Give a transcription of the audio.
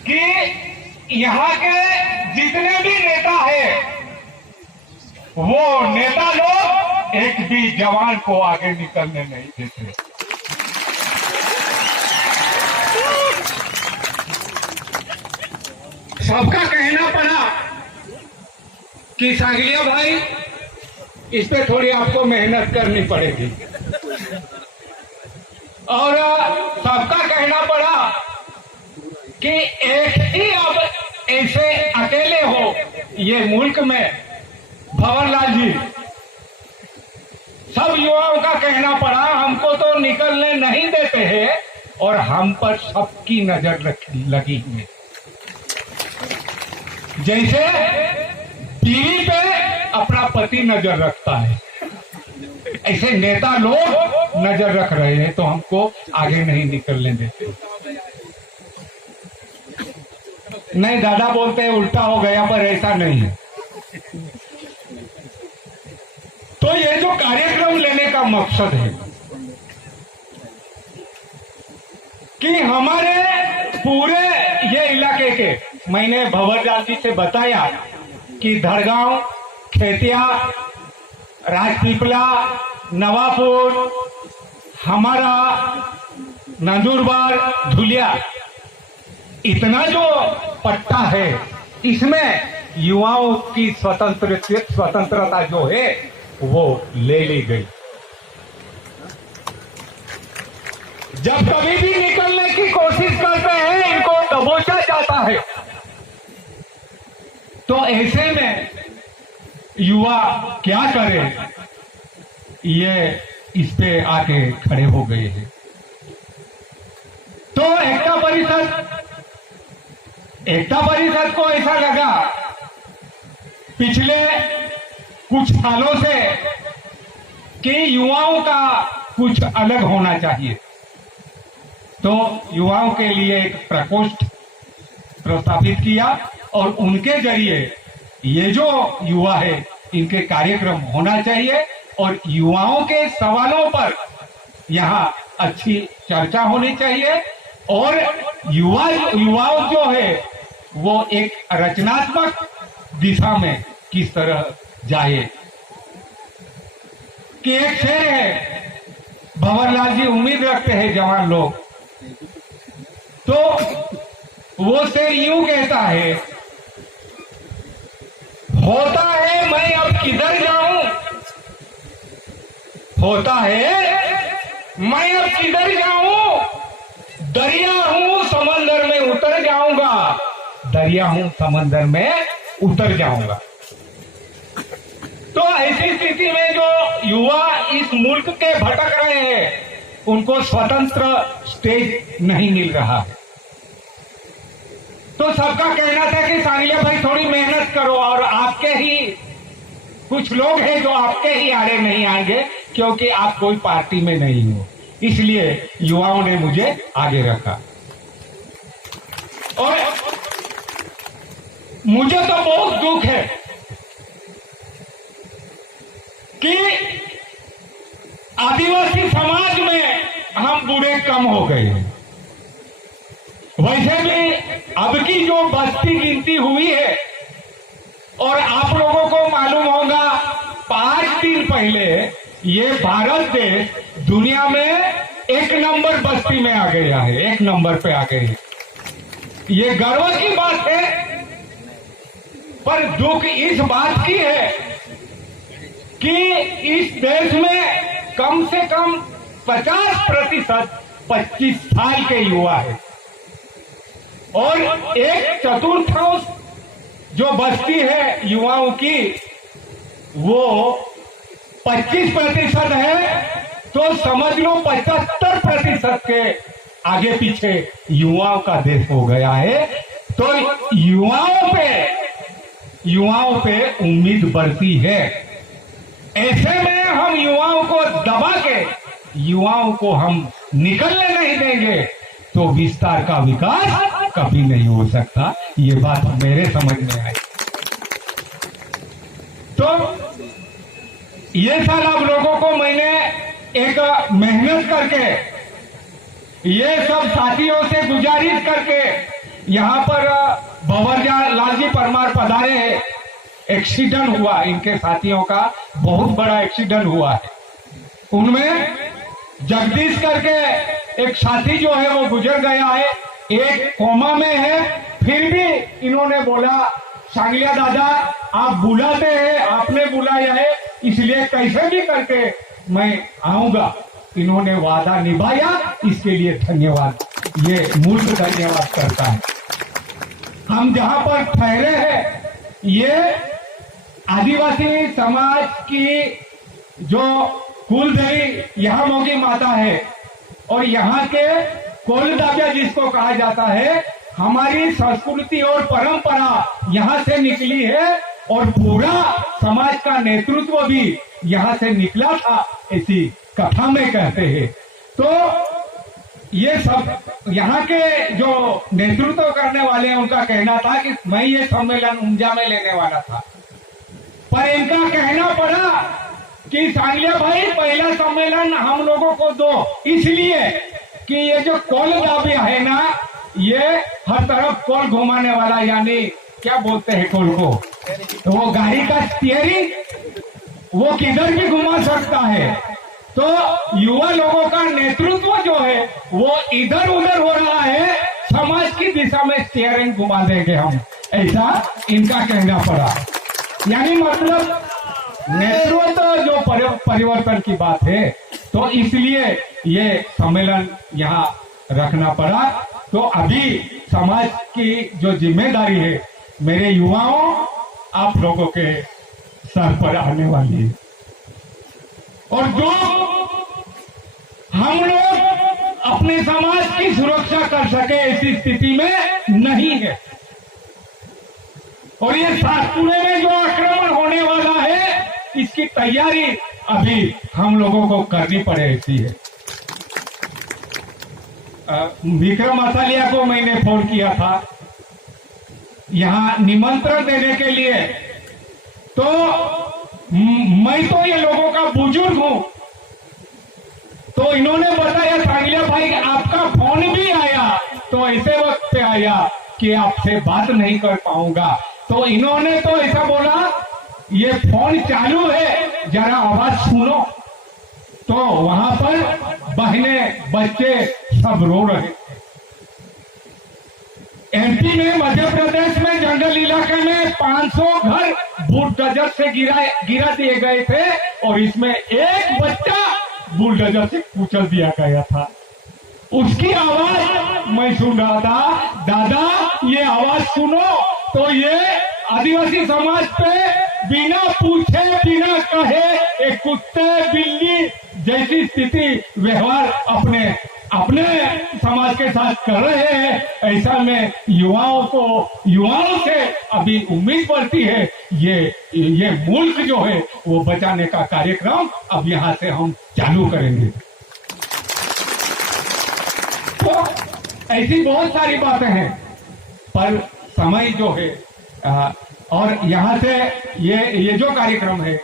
कि यहाँ के जितने भी नेता है वो नेता लोग एक भी जवान को आगे निकलने नहीं देते। सबका कहना पड़ा कि सांगलिया भाई इस पे थोड़ी आपको मेहनत करनी पड़ेगी, और सबका कहना पड़ा कि एक ही अब ऐसे अकेले हो ये मुल्क में भंवरलाल जी। सब युवाओं का कहना पड़ा हमको तो निकलने नहीं देते हैं और हम पर सबकी नजर लगी हुई, जैसे बीवी पे अपना पति नजर रखता है ऐसे नेता लोग नजर रख रहे हैं, तो हमको आगे नहीं निकलने देते। नहीं, दादा बोलते हैं उल्टा हो गया, पर ऐसा नहीं है। तो ये जो कार्यक्रम लेने का मकसद है कि हमारे पूरे ये इलाके के, मैंने भंवरलाल जी से बताया कि धड़गांव, खेतिया, राजपीपला, नवापुर, हमारा नंदुरबार, धुलिया, इतना जो पट्टा है इसमें युवाओं की स्वतंत्रता जो है वो ले ली गई। जब कभी भी निकलने की कोशिश करते हैं इनको दबोचा जाता है, तो ऐसे में युवा क्या करे, ये इस पे आके खड़े हो गए हैं। तो एकता परिषद को ऐसा लगा पिछले कुछ सालों से कि युवाओं का कुछ अलग होना चाहिए, तो युवाओं के लिए एक प्रकोष्ठ प्रस्तावित किया और उनके जरिए ये जो युवा है इनके कार्यक्रम होना चाहिए और युवाओं के सवालों पर यहाँ अच्छी चर्चा होनी चाहिए और युवाओं जो है वो एक रचनात्मक दिशा में किस तरह जाए। कि एक शेर है, भंवरलाल जी उम्मीद रखते हैं जवान लोग, तो वो शेर यूं कहता है, होता है मैं अब किधर जाऊं, होता है मैं अब किधर जाऊं, दरिया हूं समंदर में उतर जाऊंगा, दरिया हूं समंदर में उतर जाऊंगा। तो ऐसी स्थिति में जो युवा इस मुल्क के भटक रहे हैं उनको स्वतंत्र स्टेज नहीं मिल रहा है। तो सबका कहना था कि सांगलिया भाई थोड़ी मेहनत करो, और आपके ही कुछ लोग हैं जो आपके ही आड़े नहीं आएंगे क्योंकि आप कोई पार्टी में नहीं हो, इसलिए युवाओं ने मुझे आगे रखा। और मुझे तो बहुत दुख है कि आदिवासी समाज में हम बूढ़े कम हो गए हैं। वैसे भी अब की जो बस्ती गिनती हुई है, और आप लोगों को मालूम होगा 5 दिन पहले ये भारत देश दुनिया में 1 नंबर बस्ती में आ गया है, 1 नंबर पे आ गए। ये गर्व की बात है, पर दुख इस बात की है कि इस देश में कम से कम 50% 25 साल के युवा है, और 1/4 जो बस्ती है युवाओं की वो 25% है, तो समझ लो 75% के आगे पीछे युवाओं का देश हो गया है। तो युवाओं पे उम्मीद बढ़ती है। ऐसे में हम युवाओं को दबा के युवाओं को हम निकलने नहीं देंगे तो विस्तार का विकास कभी नहीं हो सकता। ये बात मेरे समझ में आई। तो ये साल आप लोगों को मैंने एक मेहनत करके, ये सब साथियों से गुजारिश करके यहाँ पर भंवरजा लाल जी परमार पधारे हैं। एक्सीडेंट हुआ इनके साथियों का, बहुत बड़ा एक्सीडेंट हुआ है। उनमें जगदीश करके एक साथी जो है वो गुजर गया है, एक कोमा में है। फिर भी इन्होंने बोला सांगलिया दादा आप बुलाते हैं, आपने बुलाया है, इसलिए कैसे भी करके मैं आऊंगा। इन्होंने वादा निभाया, इसके लिए धन्यवाद। ये मुल्क धन्यवाद करता है। हम जहां पर ठहरे हैं ये आदिवासी समाज की जो कुलदेवी यहाँ मोगी माता है, और यहाँ के कोलदाजा जिसको कहा जाता है, हमारी संस्कृति और परंपरा यहाँ से निकली है और पूरा समाज का नेतृत्व भी यहाँ से निकला था, ऐसी कथा में कहते हैं। तो ये सब यहाँ के जो नेतृत्व करने वाले हैं उनका कहना था कि मैं ये सम्मेलन ऊंझा में लेने वाला था, पर इनका कहना पड़ा कि सांगलिया भाई पहला सम्मेलन हम लोगों को दो, इसलिए कि ये जो कोल दाबी है ना, ये हर तरफ कोल घुमाने वाला, यानी क्या बोलते हैं कोल को, वो गाड़ी का स्टीयरिंग वो किधर भी घुमा सकता है। तो युवा लोगों का नेतृत्व जो है वो इधर उधर हो रहा है, समाज की दिशा में स्टीयरिंग घुमा देंगे हम, ऐसा इनका कहना पड़ा। यानी मतलब नेतृत्व जो परिवर्तन की बात है, तो इसलिए ये सम्मेलन यहाँ रखना पड़ा। तो अभी समाज की जो जिम्मेदारी है मेरे युवाओं आप लोगों के सर पर आने वाली है, और जो हम लोग अपने समाज की सुरक्षा कर सके ऐसी स्थिति में नहीं है, और ये सातपुरे में जो आक्रमण होने वाला है इसकी तैयारी अभी हम लोगों को करनी पड़े ऐसी है। विक्रम असालिया को मैंने फोन किया था यहाँ निमंत्रण देने के लिए, तो मैं तो ये लोगों का बुजुर्ग हूं, तो इन्होंने बताया सांगलिया भाई आपका फोन भी आया, तो ऐसे वक्त पे आया कि आपसे बात नहीं कर पाऊंगा। तो इन्होंने तो ऐसा बोला ये फोन चालू है जरा आवाज सुनो। तो वहां पर बहनें बच्चे सब रो रहे थे। एमपी में मध्य प्रदेश में जंगल इलाके में 500 घर बुलडोजर से गिरा दिए गए थे, और इसमें एक बच्चा बुलडोजर से कुचल दिया गया था। उसकी आवाज मैं सुन रहा था, दादा ये आवाज सुनो। तो ये आदिवासी समाज पे बिना पूछे बिना कहे एक कुत्ते बिल्ली जैसी स्थिति व्यवहार अपने समाज के साथ कर रहे हैं। ऐसा में युवाओं से अभी उम्मीद बढ़ती है। ये मुल्क जो है वो बचाने का कार्यक्रम अब यहाँ से हम चालू करेंगे। तो ऐसी बहुत सारी बातें हैं, पर समय जो है और यहाँ से ये जो कार्यक्रम है